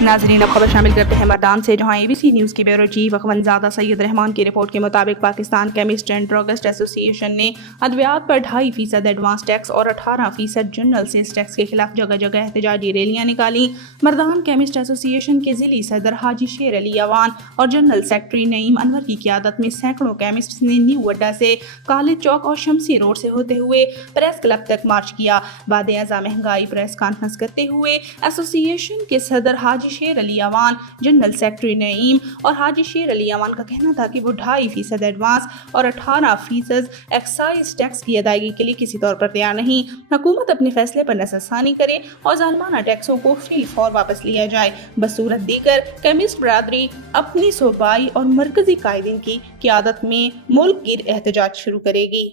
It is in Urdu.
ناظرین اب خبر شامل کرتے ہیں مردان سے، جہاں ABC نیوز کی بیورو چیف اخوندزادہ سید رحمان کی رپورٹ کے مطابق پاکستان کیمسٹ اینڈ ڈرگسٹ ایسوسی ایشن نے ادویات پر 2.5% ایڈوانس ٹیکس اور 18% جنرل سیلز ٹیکس کے خلاف جگہ جگہ احتجاجی ریلیاں نکالی۔ مردان کیمسٹ ایسوسی ایشن کے ضلعی صدر حاجی شیر علی اوان اور جنرل سیکرٹری نعیم انور کی قیادت میں سینکڑوں کیمسٹس نے نیو اڈا سے کالج چوک اور شمسی روڈ سے ہوتے ہوئے پریس کلب تک مارچ کیا۔ بعد ازاں مہنگائی پریس کانفرنس کرتے ہوئے ایسوسی ایشن کے صدر حاجی شیر علی اوان، جنرل سیکرٹری نعیم اور حاجی شیر علی اوان کا کہنا تھا کہ وہ 2.5% ایڈوانس اور 18% ایکسائز ٹیکس کی ادائیگی کے لیے کسی طور پر تیار نہیں۔ حکومت اپنے فیصلے پر نظر ثانی کرے اور ظالمانہ ٹیکسوں کو فی الفور واپس لیا جائے، بصورت دیگر کیمسٹ برادری اپنی صوبائی اور مرکزی قائدین کی قیادت میں ملک گیر احتجاج شروع کرے گی۔